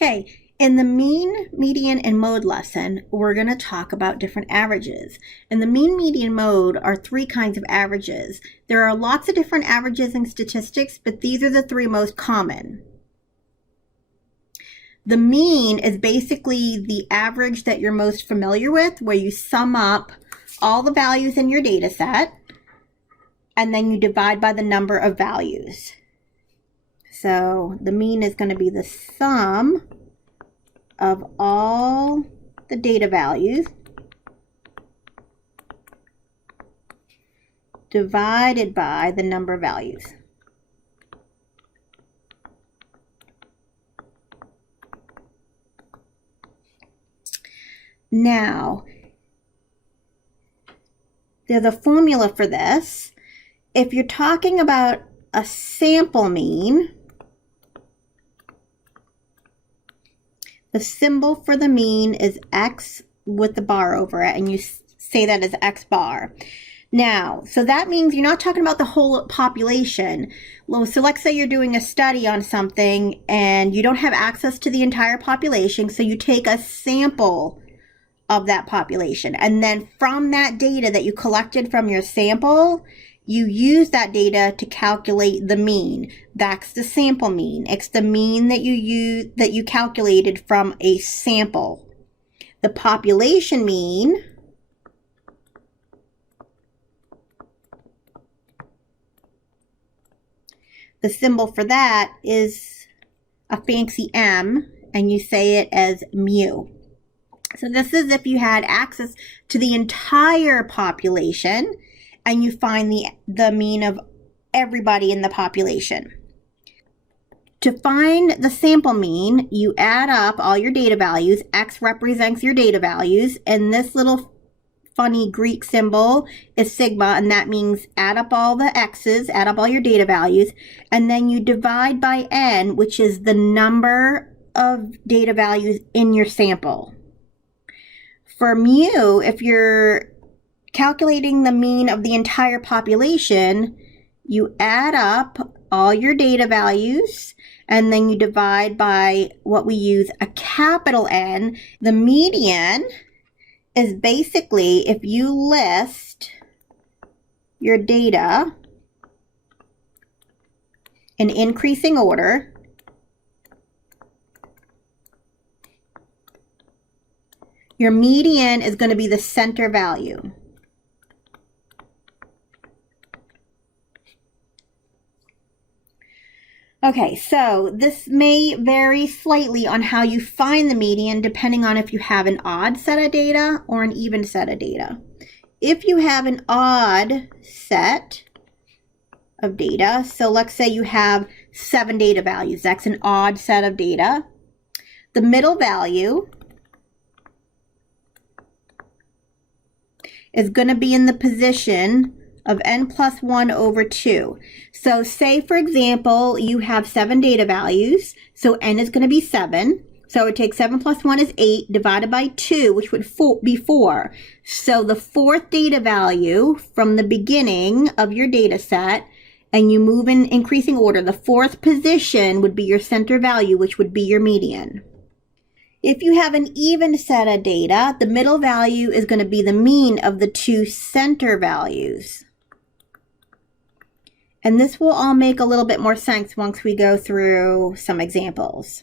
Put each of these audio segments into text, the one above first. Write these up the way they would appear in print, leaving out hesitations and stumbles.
Okay, in the mean, median, and mode lesson, we're going to talk about different averages. And the mean, median, mode are three kinds of averages. There are lots of different averages in statistics, but these are the three most common. The mean is basically the average that you're most familiar with, where you sum up all the values in your data set, and then you divide by the number of values. So the mean is going to be the sum of all the data values divided by the number of values. Now, there's a formula for this. If you're talking about a sample mean, the symbol for the mean is X with the bar over it, and you say that as X bar. Now, so that means you're not talking about the whole population. So let's say you're doing a study on something and you don't have access to the entire population, so you take a sample of that population. And then from that data that you collected from your sample, you use that data to calculate the mean. That's the sample mean. It's the mean that you calculated from a sample. The population mean the symbol for that is a fancy M, and you say it as mu. So this is if you had access to the entire population and you find the mean of everybody in the population. To find the sample mean, you add up all your data values. X represents your data values, and this little funny Greek symbol is sigma, and that means add up all the X's, add up all your data values, and then you divide by N, which is the number of data values in your sample. For mu, if you're calculating the mean of the entire population, you add up all your data values and then you divide by what we use, a capital N. The median is basically if you list your data in increasing order, your median is going to be the center value. Okay, so this may vary slightly on how you find the median depending on if you have an odd set of data or an even set of data. If you have an odd set of data, so let's say you have 7 data values, that's an odd set of data. The middle value is going to be in the position of n plus 1 over 2. So say, for example, you have 7 data values, so n is going to be 7. So it takes 7 plus 1 is 8 divided by 2, which would be 4. So the fourth data value from the beginning of your data set, and you move in increasing order, the fourth position would be your center value, which would be your median. If you have an even set of data, the middle value is going to be the mean of the two center values. And this will all make a little bit more sense once we go through some examples.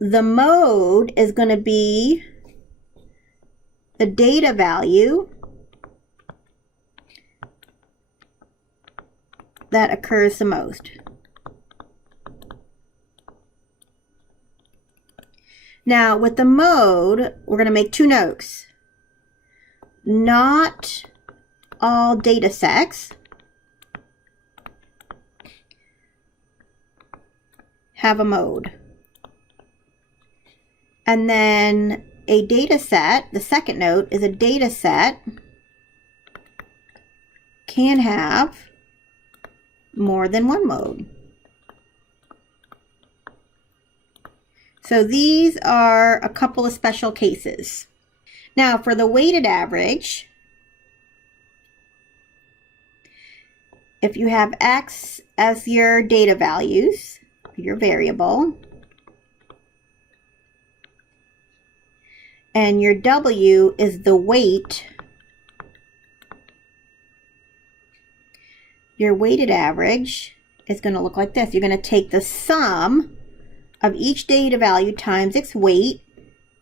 The mode is going to be the data value that occurs the most. Now, with the mode, we're going to make 2 notes. Not all data sets have a mode. And then a data set, the second note, is a data set can have more than one mode. So these are a couple of special cases. Now for the weighted average, if you have X as your data values, your variable. And your W is the weight. Your weighted average is going to look like this. You're going to take the sum of each data value times its weight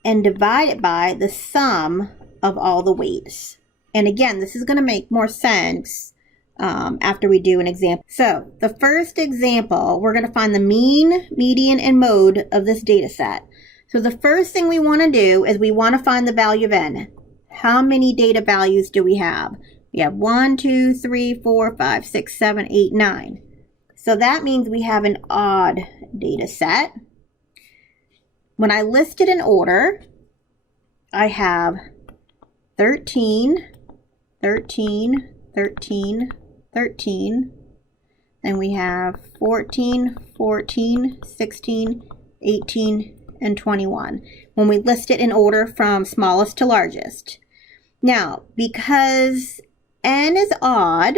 and divide it by the sum of all the weights. And again, this is going to make more sense after we do an example. So the first example, we're going to find the mean, median, and mode of this data set. So the first thing we want to do is we want to find the value of n. How many data values do we have? We have 1, 2, 3, 4, 5, 6, 7, 8, 9. So that means we have an odd data set. When I list it in order, I have 13, 13, 13, 13. Then we have 14, 14, 16, 18, and 21. When we list it in order from smallest to largest. Now, because n is odd,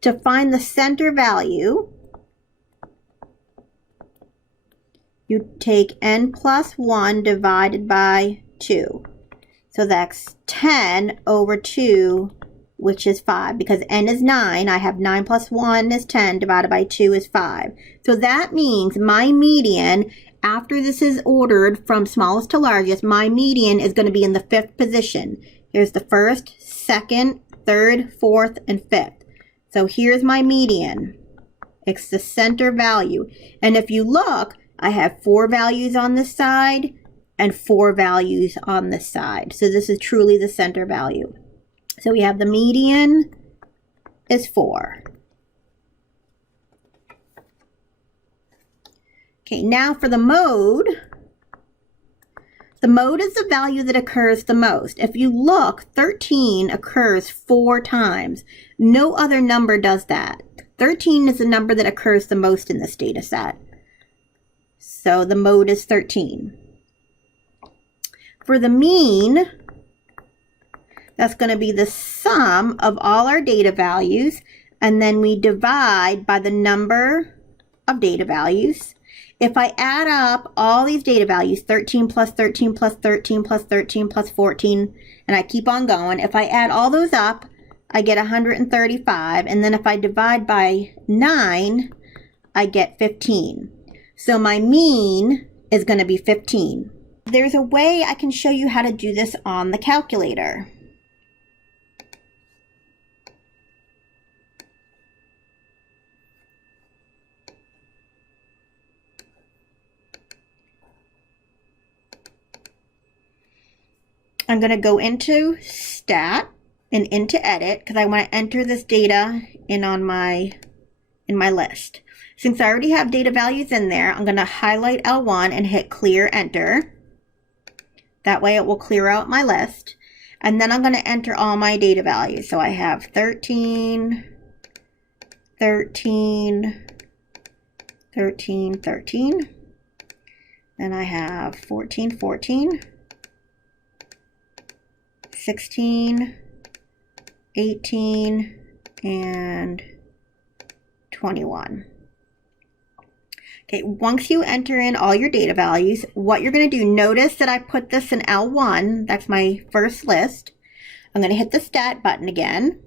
to find the center value, you take n plus 1 divided by 2. So that's 10 over 2, which is 5. Because n is 9, I have 9 plus 1 is 10, divided by 2 is 5. So that means my median, after this is ordered from smallest to largest, my median is going to be in the 5th position. Here's the 1st, 2nd, 3rd, 4th, and 5th. So here's my median. It's the center value. And if you look, I have 4 values on this side and 4 values on this side. So this is truly the center value. So we have the median is 4. Okay, now for the mode. The mode is the value that occurs the most. If you look, 13 occurs 4 times. No other number does that. 13 is the number that occurs the most in this data set. So the mode is 13. For the mean, that's going to be the sum of all our data values, and then we divide by the number of data values. If I add up all these data values, 13 plus 13 plus 13 plus 13 plus 14, and I keep on going, if I add all those up, I get 135, and then if I divide by 9, I get 15. So my mean is going to be 15. There's a way I can show you how to do this on the calculator. I'm going to go into Stat and into Edit because I want to enter this data in my list. Since I already have data values in there, I'm going to highlight L1 and hit Clear Enter. That way it will clear out my list. And then I'm going to enter all my data values. So I have 13, 13, 13, 13. Then I have 14, 14. 16, 18, and 21. Okay, once you enter in all your data values, what you're going to do, notice that I put this in L1, that's my first list. I'm going to hit the Stat button again.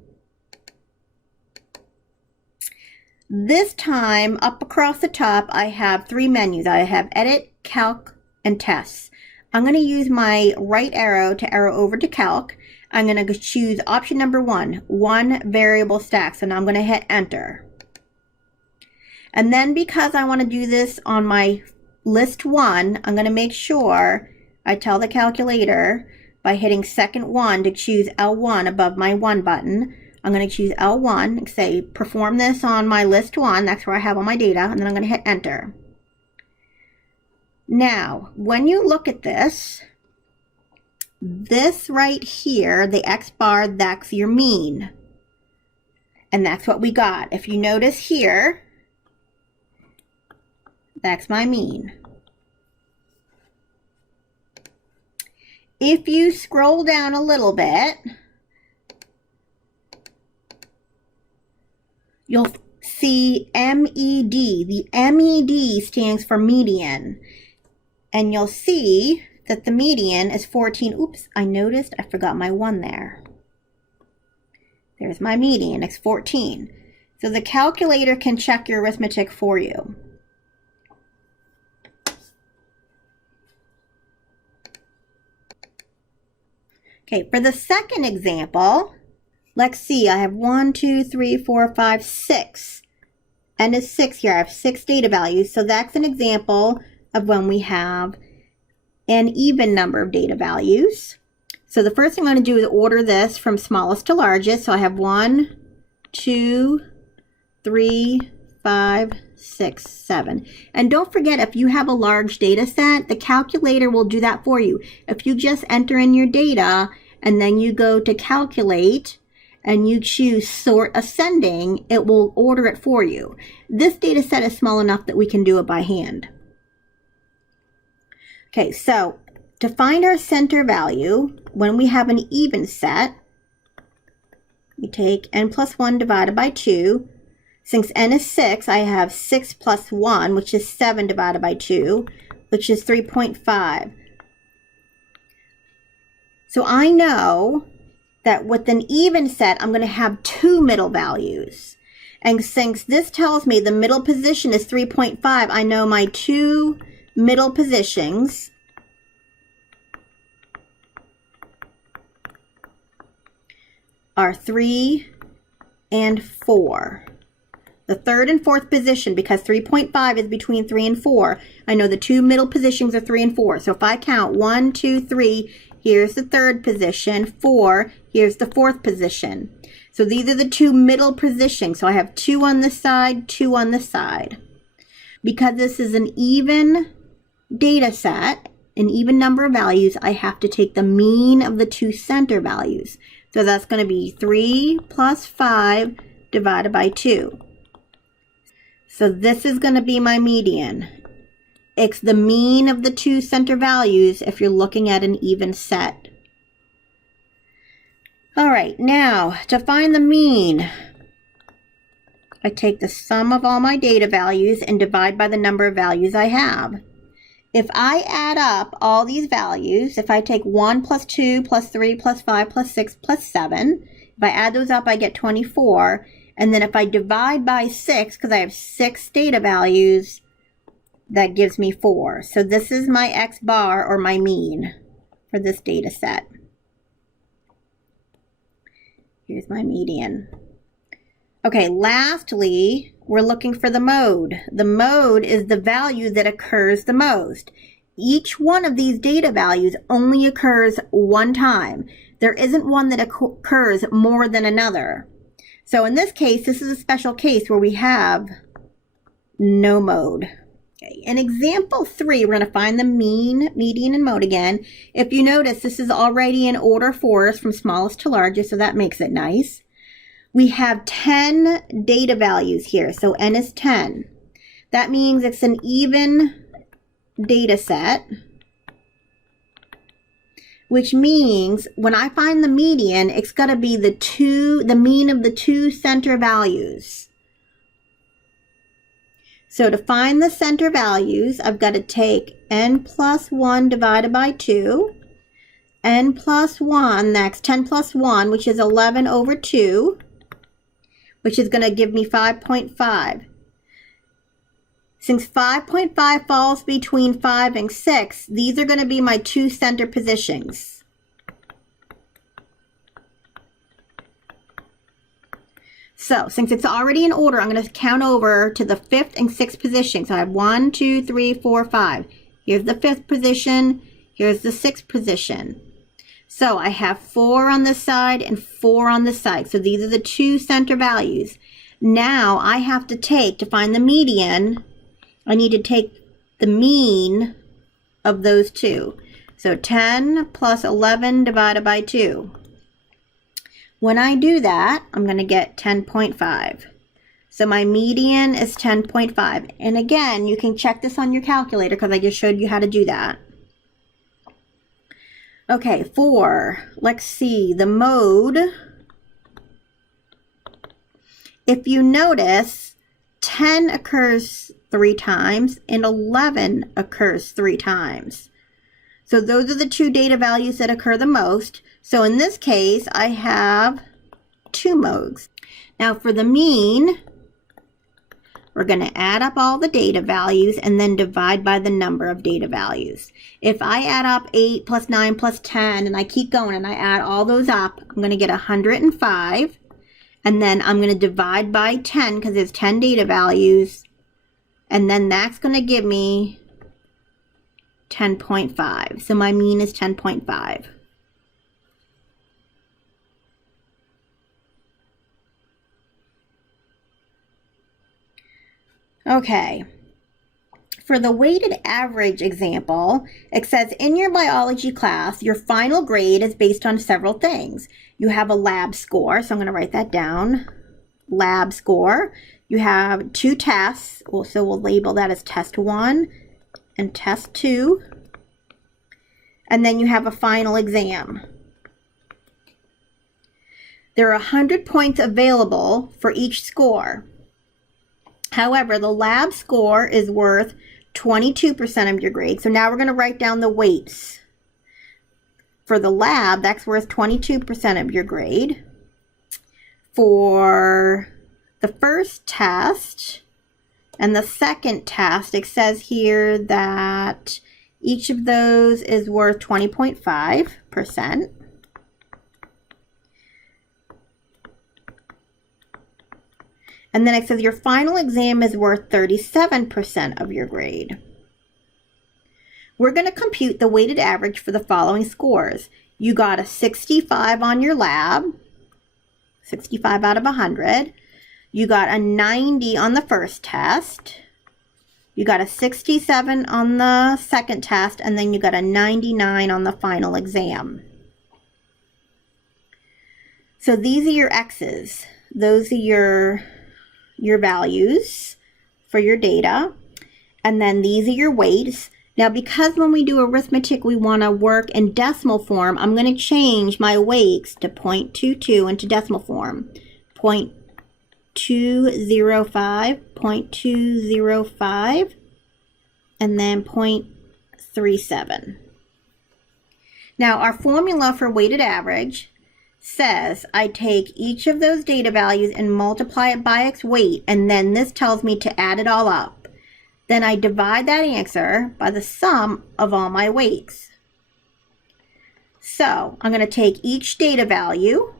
This time, up across the top, I have 3 menus. I have Edit, Calc, and Tests. I'm going to use my right arrow to arrow over to Calc. I'm going to choose option number 1, 1 variable stack. So now I'm going to hit Enter. And then because I want to do this on my list 1, I'm going to make sure I tell the calculator by hitting second 1 to choose L1 above my 1 button. I'm going to choose L1 and say perform this on my list 1. That's where I have all my data. And then I'm going to hit Enter. Now, when you look at this right here, the X bar, that's your mean. And that's what we got. If you notice here, that's my mean. If you scroll down a little bit, you'll see MED. The MED stands for median. And you'll see that the median is 14. Oops, I noticed I forgot my 1 there. There's my median, it's 14. So the calculator can check your arithmetic for you. Okay, for the second example, let's see, I have 1, 2, 3, 4, 5, 6. And it's 6 here. I have 6 data values. So that's an example of when we have an even number of data values. So the first thing I'm going to do is order this from smallest to largest. So I have 1, 2, 3, 5, 6, 7. And don't forget, if you have a large data set, the calculator will do that for you. If you just enter in your data and then you go to calculate and you choose sort ascending, it will order it for you. This data set is small enough that we can do it by hand. Okay, so to find our center value, when we have an even set, we take n plus 1 divided by 2. Since n is 6, I have 6 plus 1, which is 7 divided by 2, which is 3.5. So I know that with an even set, I'm going to have 2 middle values. And since this tells me the middle position is 3.5, I know my 2 middle positions are 3 and 4. The third and fourth position, because 3.5 is between 3 and 4, I know the 2 middle positions are 3 and 4. So if I count 1, 2, 3, here's the third position, 4, here's the fourth position. So these are the 2 middle positions. So I have 2 on this side, 2 on this side. Because this is an even data set, an even number of values, I have to take the mean of the 2 center values. So that's going to be 3 plus 5 divided by 2. So this is going to be my median. It's the mean of the 2 center values if you're looking at an even set. All right, now to find the mean, I take the sum of all my data values and divide by the number of values I have. If I add up all these values, if I take 1 plus 2 plus 3 plus 5 plus 6 plus 7, if I add those up, I get 24. And then if I divide by 6, because I have 6 data values, that gives me 4. So this is my X bar, or my mean, for this data set. Here's my median. Okay, lastly, we're looking for the mode. The mode is the value that occurs the most. Each one of these data values only occurs one time. There isn't one that occurs more than another. So in this case, this is a special case where we have no mode. Okay, in example 3, we're going to find the mean, median, and mode again. If you notice, this is already in order for us from smallest to largest, so that makes it nice. We have 10 data values here, so n is 10. That means it's an even data set, which means when I find the median, it's got to be the mean of the 2 center values. So to find the center values, I've got to take n plus 1 divided by 2, n plus 1, that's 10 plus 1, which is 11 over 2, which is going to give me 5.5. Since 5.5 falls between 5 and 6, these are going to be my 2 center positions. So since it's already in order, I'm going to count over to the 5th and 6th position. So I have 1, 2, 3, 4, 5. Here's the 5th position. Here's the 6th position. So I have 4 on this side and 4 on this side. So these are the 2 center values. Now I have to to find the median, I need to take the mean of those 2. So 10 plus 11 divided by 2. When I do that, I'm going to get 10.5. So my median is 10.5. And again, you can check this on your calculator because I just showed you how to do that. Okay, let's see, the mode. If you notice, 10 occurs 3 times and 11 occurs 3 times. So those are the two data values that occur the most. So in this case, I have 2 modes. Now for the mean, we're going to add up all the data values and then divide by the number of data values. If I add up 8 plus 9 plus 10 and I keep going and I add all those up, I'm going to get 105. And then I'm going to divide by 10 because there's 10 data values. And then that's going to give me 10.5. So my mean is 10.5. Okay. For the weighted average example, it says in your biology class, your final grade is based on several things. You have a lab score, so I'm going to write that down. Lab score. You have 2 tests, so we'll label that as test 1 and test 2. And then you have a final exam. There are 100 points available for each score. However, the lab score is worth 22% of your grade. So now we're going to write down the weights. For the lab, that's worth 22% of your grade. For the first test and the second test, it says here that each of those is worth 20.5%. And then it says your final exam is worth 37% of your grade. We're going to compute the weighted average for the following scores. You got a 65 on your lab, 65 out of 100. You got a 90 on the first test. You got a 67 on the second test, and then you got a 99 on the final exam. So these are your X's. Those are your values for your data, and then these are your weights. Now because when we do arithmetic we want to work in decimal form, I'm going to change my weights to 0.22 into decimal form. 0.205, 0.205, and then 0.37. Now our formula for weighted average says I take each of those data values and multiply it by its weight, and then this tells me to add it all up. Then I divide that answer by the sum of all my weights. So I'm going to take each data value,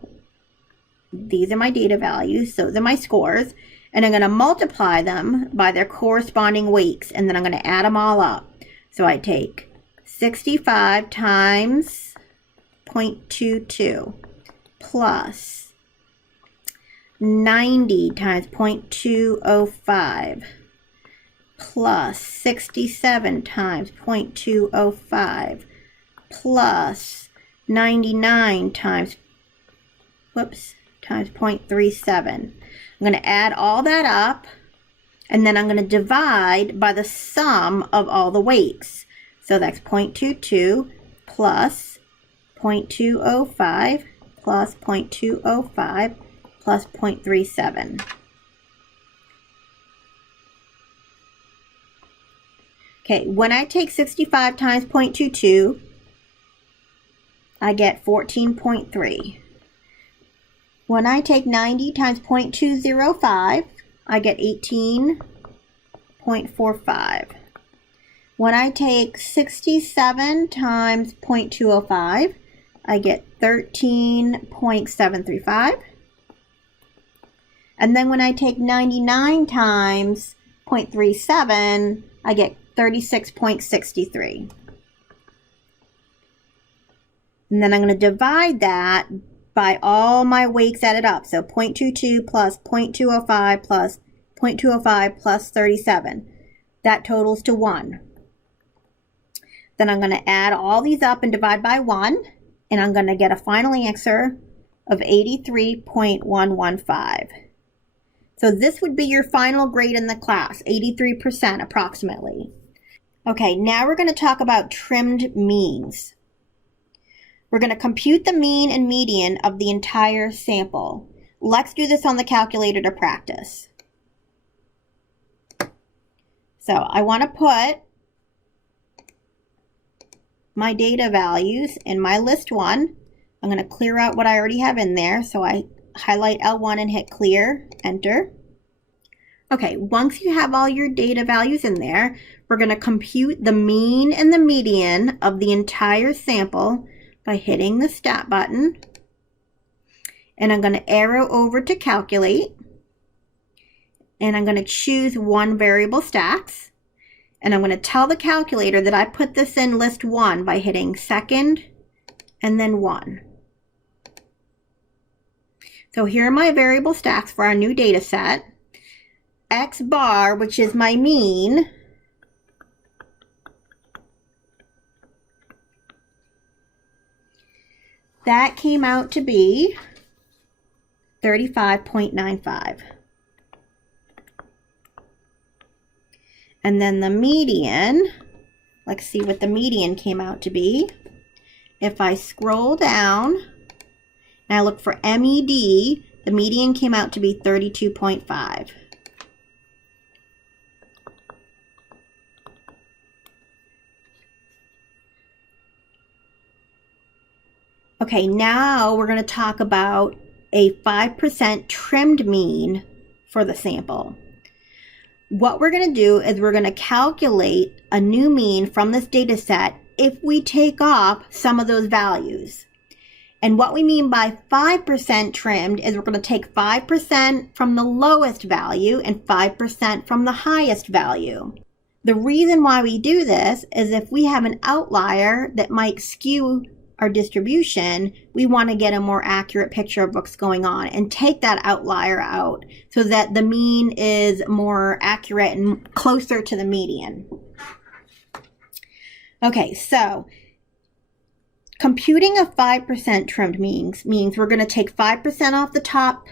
these are my data values, those are my scores, and I'm going to multiply them by their corresponding weights, and then I'm going to add them all up. So I take 65 times 0.22 plus 90 times 0.205 plus 67 times 0.205 plus 99 times 0.37. I'm going to add all that up, and then I'm going to divide by the sum of all the weights. So that's 0.22 plus 0.205 plus 0.205 plus 0.37. Okay, when I take 65 times 0.22, I get 14.3. When I take 90 times 0.205, I get 18.45. When I take 67 times 0.205, I get 13.735. And then when I take 99 times 0.37, I get 36.63. And then I'm going to divide that by all my weights added up. So 0.22 plus 0.205 plus 0.205 plus 37. That totals to 1. Then I'm going to add all these up and divide by 1. And I'm going to get a final answer of 83.115. So this would be your final grade in the class, 83% approximately. Okay, now we're going to talk about trimmed means. We're going to compute the mean and median of the entire sample. Let's do this on the calculator to practice. So I want to put my data values in my list 1. I'm going to clear out what I already have in there. So I highlight L1 and hit clear, enter. Okay, once you have all your data values in there, we're going to compute the mean and the median of the entire sample by hitting the stat button. And I'm going to arrow over to calculate. And I'm going to choose one variable stats. And I'm going to tell the calculator that I put this in list 1 by hitting second and then 1. So here are my variable stats for our new data set. X bar, which is my mean, that came out to be 35.95. And then the median, let's see what the median came out to be. If I scroll down and I look for MED, the median came out to be 32.5. Okay, now we're going to talk about a 5% trimmed mean for the sample. What we're going to do is we're going to calculate a new mean from this data set if we take off some of those values. And what we mean by 5% trimmed is we're going to take 5% from the lowest value and 5% from the highest value. The reason why we do this is if we have an outlier that might skew our distribution, we want to get a more accurate picture of what's going on and take that outlier out so that the mean is more accurate and closer to the median. Okay, so computing a 5% trimmed means we're going to take 5% off the top,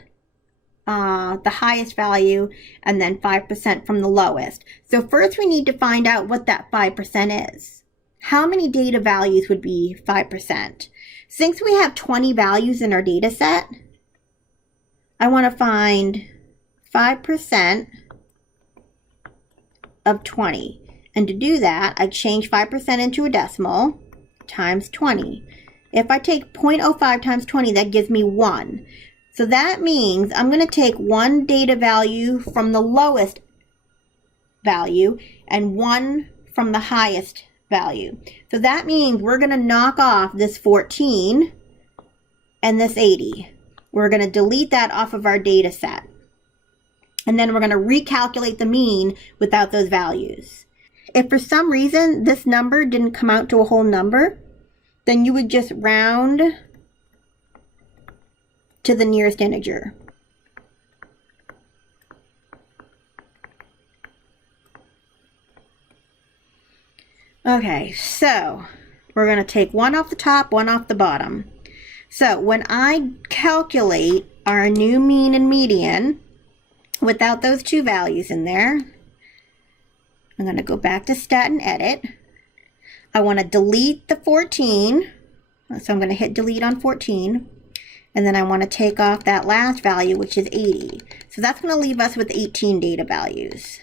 the highest value, and then 5% from the lowest. So first we need to find out what that 5% is. How many data values would be 5%? Since we have 20 values in our data set, I want to find 5% of 20. And to do that, I change 5% into a decimal times 20. If I take 0.05 times 20, that gives me 1. So that means I'm going to take one data value from the lowest value and one from the highest value. So that means we're going to knock off this 14 and this 80. We're going to delete that off of our data set. And then we're going to recalculate the mean without those values. If for some reason this number didn't come out to a whole number, then you would just round to the nearest integer. Okay, so we're going to take one off the top, one off the bottom. So when I calculate our new mean and median without those two values in there, I'm going to go back to Stat and Edit. I want to delete the 14, so I'm going to hit delete on 14, and then I want to take off that last value, which is 80. So that's going to leave us with 18 data values.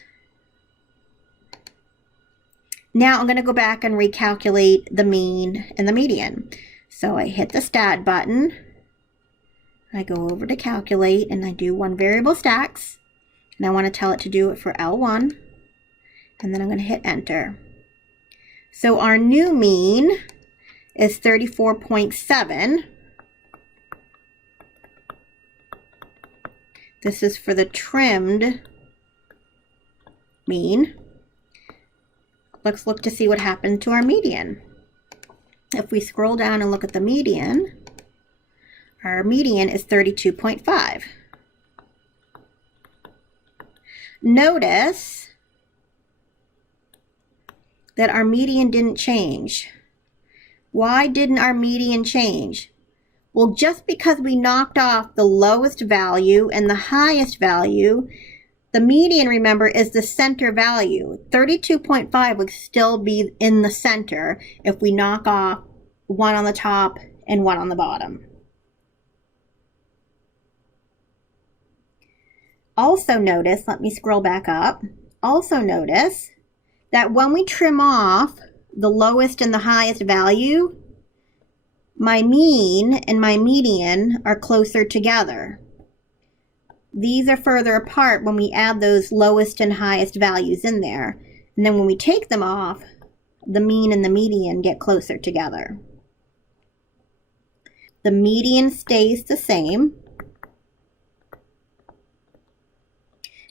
Now I'm going to go back and recalculate the mean and the median. So I hit the Stat button, I go over to Calculate, and I do one variable stats, and I want to tell it to do it for L1, and then I'm going to hit Enter. So our new mean is 34.7. This is for the trimmed mean. Let's look to see what happened to our median. If we scroll down and look at the median, our median is 32.5. Notice that our median didn't change. Why didn't our median change? Well, just because we knocked off the lowest value and the highest value, the median, remember, is the center value. 32.5 would still be in the center if we knock off one on the top and one on the bottom. Also notice, let me scroll back up. Also notice that when we trim off the lowest and the highest value, my mean and my median are closer together. These are further apart when we add those lowest and highest values in there. And then when we take them off, the mean and the median get closer together. The median stays the same.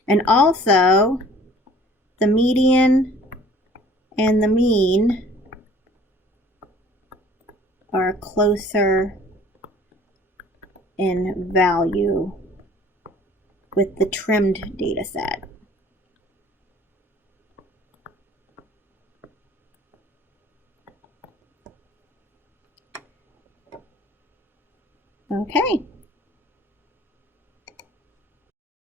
And also, the median and the mean are closer in value with the trimmed data set. Okay.